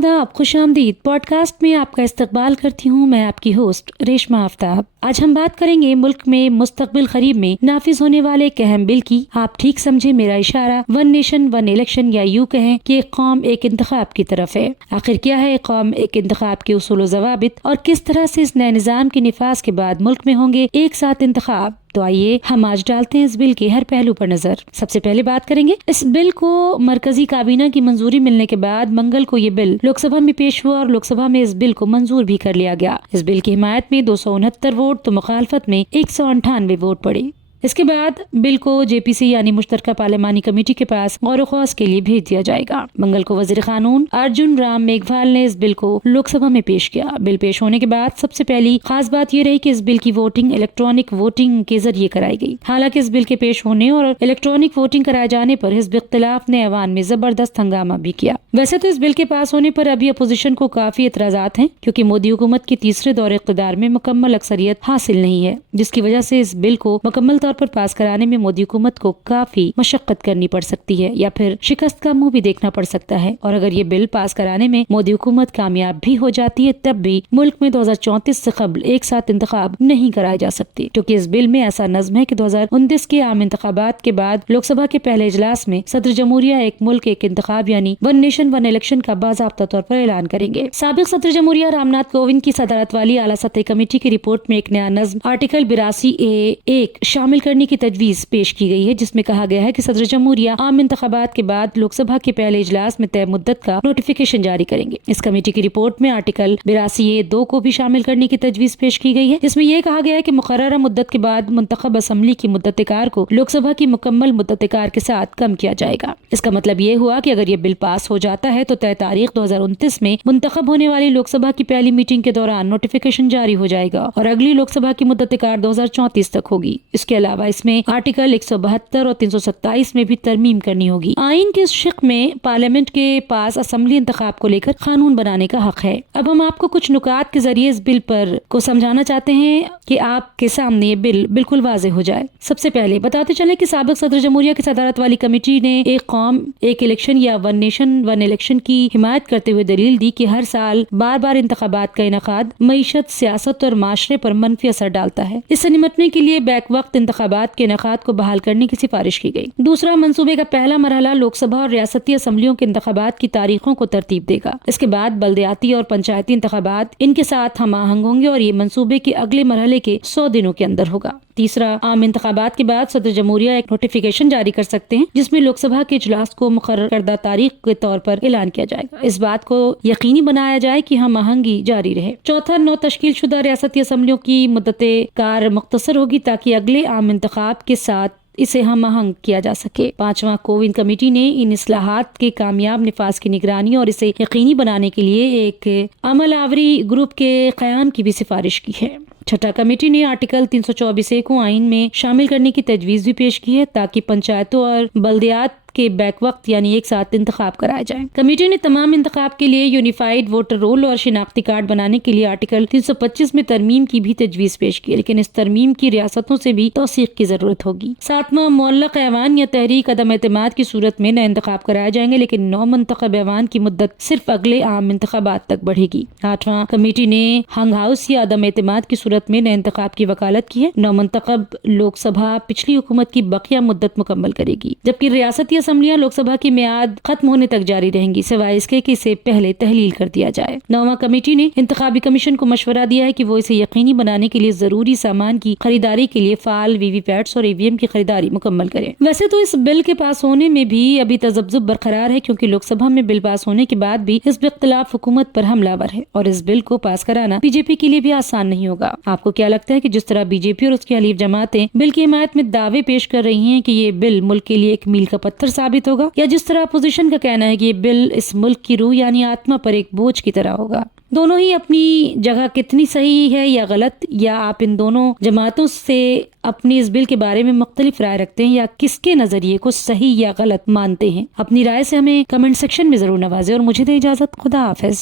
आदाब, खुश आमदीद। पॉडकास्ट में आपका इस्तकबाल करती हूँ मैं आपकी होस्ट रेशमा आफ्ताब। आज हम बात करेंगे मुल्क में मुस्तकबिल करीब में नाफिज होने वाले एक अहम बिल की। आप ठीक समझे मेरा इशारा, वन नेशन वन इलेक्शन, या यूँ कहें कि एक कौम एक इंतखाब की तरफ है। आखिर क्या है एक कौम एक इंतखाब के उसूल व ज़वाबित और किस तरह से इस नए निज़ाम के निफाज के बाद मुल्क में होंगे एक साथ इंतखाब। तो आइए हम आज डालते हैं इस बिल के हर पहलू पर नजर। सबसे पहले बात करेंगे इस बिल को मरकजी काबीना की मंजूरी मिलने के बाद मंगल को ये बिल लोकसभा में पेश हुआ और लोकसभा में इस बिल को मंजूर भी कर लिया गया। इस बिल की हिमायत में 269 वोट तो मुखालफत में 198 वोट पड़े। इसके बाद बिल को जेपीसी यानी मुश्तरका पार्लिमानी कमेटी के पास गौर ख्वास के लिए भेज दिया जाएगा। मंगल को वजीर कानून अर्जुन राम मेघवाल ने इस बिल को लोकसभा में पेश किया। बिल पेश होने के बाद सबसे पहली खास बात ये रही कि इस बिल की वोटिंग इलेक्ट्रॉनिक वोटिंग के जरिए कराई गई। हालांकि इस बिल के पेश होने और इलेक्ट्रॉनिक वोटिंग कराए जाने पर हिज़्ब इख्तिलाफ ने ऐवान में जबरदस्त हंगामा भी किया। वैसे तो इस बिल के पास होने पर अभी अपोजिशन को काफी एतराजात हैं, क्योंकि मोदी हुकूमत की तीसरे दौरे इक़्तिदार में मुकम्मल अक्सरियत हासिल नहीं है, जिसकी वजह से इस बिल को मुकम्मल तौर पर पास कराने में मोदी हुकूमत को काफी मशक्कत करनी पड़ सकती है या फिर शिकस्त का मुंह भी देखना पड़ सकता है। और अगर ये बिल पास कराने में मोदी हुकूमत कामयाब भी हो जाती है तब भी मुल्क में 2034 से कबल एक साथ इंतखाब नहीं कराए जा सकते, क्योंकि इस बिल में ऐसा नज़्म है कि 2029 के आम इंतखाबात के बाद लोकसभा के पहले इजलास में सदर जमहूरिया एक मुल्क एक इंतखाब यानी वन नेशन वन इलेक्शन का बाज़ाब्ता तौर पर ऐलान करेंगे। साबिक सदर जमहूरिया रामनाथ कोविंद की सदारत वाली आला सतह कमेटी की रिपोर्ट में एक नया नज़्म आर्टिकल 82A1 शामिल करने की तजवीज पेश की गई है, जिसमें कहा गया है कि सदर जमहूरिया आम इंतखाबात के बाद लोकसभा के पहले इजलास में तय मुद्दत का नोटिफिकेशन जारी करेंगे। इस कमेटी की रिपोर्ट में आर्टिकल 82A2 को भी शामिल करने की तजवीज पेश की गई है, जिसमें यह कहा गया है कि मुकर्ररा मुद्दत के बाद मुंतखब असम्बली की मुद्दत-ए-कार को लोकसभा की मुकम्मल मुद्दत-ए-कार के साथ कम किया जाएगा। इसका मतलब ये हुआ कि अगर ये बिल पास हो जाता है तो तय तारीख 2029 में मुंतखब होने वाली लोकसभा की पहली मीटिंग के दौरान नोटिफिकेशन जारी हो जाएगा और अगली लोकसभा की मुद्दत-ए-कार 2034 तक होगी। इसके अलावा इसमें आर्टिकल 172 और 327 में भी तरमीम करनी होगी। आइन के इस शिक में पार्लियामेंट के पास असेंबली इंतखाब को लेकर कानून बनाने का हक है। अब हम आपको कुछ नुकात के जरिए इस बिल पर को समझाना चाहते हैं कि आपके सामने ये बिल बिल्कुल वाज़ेह हो जाए। सबसे पहले बताते चले कि साबिक सदर जमहूरिया की सदारत वाली कमेटी ने एक कौम एक इलेक्शन या वन नेशन वन इलेक्शन की हिमायत करते हुए दलील दी कि हर साल बार बार इंतखाबात का इनेकाद मईशत, सियासत और माशरे पर मनफी असर डालता है। इससे निमटने के लिए बैक वक्त इंतखाबात के इनेकाद को बहाल करने की सिफारिश की गई। दूसरा, मंसूबे का पहला मरहला लोकसभा और रियासती असम्बलियों के इंतखाबात की तारीखों को तरतीब देगा। इसके बाद बल्दियाती और पंचायती इंतखाबात इनके साथ हम आहंग होंगे और ये मंसूबे के अगले मरहले के 100 दिनों के अंदर होगा। तीसरा, आम इंतखाबात के बाद सदर जमहूरिया एक नोटिफिकेशन जारी कर सकते हैं, जिसमें लोकसभा के इजलास को मुकर्रर करदा तारीख के तौर पर ऐलान किया जाएगा। इस बात को यकीनी बनाया जाए कि हम आहंगी जारी रहे। चौथा, 9 तश्कील शुदा रियासती असम्बलियों की मुद्दत-ए-कार मुख्तसर होगी ताकि अगले आम इंतखाब के साथ इसे हम आहंग किया जा सके। पांचवा, कोविंद कमेटी ने इन इस्लाहात के कामयाब निफाज की निगरानी और इसे यकीनी बनाने के लिए एक अमल आवरी ग्रुप के क़याम की भी सिफारिश की है। छठा, कमेटी ने आर्टिकल 324A को आइन में शामिल करने की तजवीज भी पेश की है ताकि पंचायतों और बल्दियात के बैक वक्त यानी एक साथ इंतखाब कराए जाएं। कमेटी ने तमाम इंतखाब के लिए यूनिफाइड वोटर रोल और शिनाख्ती कार्ड बनाने के लिए आर्टिकल 325 में तरमीम की भी तजवीज पेश की, लेकिन इस तरमीम की रियासतों से भी तौसीक की जरूरत होगी। सातवां, मुअल्लक ऐवान या तहरीक अदम एतमाद की सूरत में नए इंतखाब कराए जाएंगे, लेकिन 9 मुंतखब ऐवान की मुद्दत सिर्फ अगले आम इंतखाबात तक बढ़ेगी। आठवां, कमेटी ने हंग हाउस या अदम एतमाद की सूरत में नए इंतखाब की वकालत की है। 9 मुंतखब लोकसभा पिछली हुकूमत की बकिया मुद्दत मुकम्मल करेगी, जबकि रियासती असम्बलियां लोकसभा की मियाद खत्म होने तक जारी रहेंगी, सिवाय इसके कि इसे पहले तहलील कर दिया जाए। 9वां, कमेटी ने इंतखाबी कमीशन को मशवरा दिया है कि वो इसे यकीनी बनाने के लिए जरूरी सामान की खरीदारी के लिए फाल वीवीपैट्स और ईवीएम की खरीदारी मुकम्मल करे। वैसे तो इस बिल के पास होने में भी अभी तजब्जुब बरकरार है, क्योंकि लोकसभा में बिल पास होने के बाद भी हिज़्ब इख्तिलाफ हुकूमत पर हमलावर है और इस बिल को पास कराना बीजेपी के लिए भी आसान नहीं होगा। आपको क्या लगता है कि जिस तरह बीजेपी और उसकी हलीफ जमातें बिल की हिमायत में दावे पेश कर रही हैं कि ये बिल मुल्क के लिए एक मील का पत्थर साबित होगा, या जिस तरह अपोजिशन का कहना है कि ये बिल इस मुल्क की रूह यानी आत्मा पर एक बोझ की तरह होगा? दोनों ही अपनी जगह कितनी सही है या गलत, या आप इन दोनों जमातों से अपनी इस बिल के बारे में मुख्तलिफ राय रखते हैं या किसके नजरिए को सही या गलत मानते हैं? अपनी राय से हमें कमेंट सेक्शन में जरूर नवाजें और मुझे दे इजाजत। खुदा हाफिज।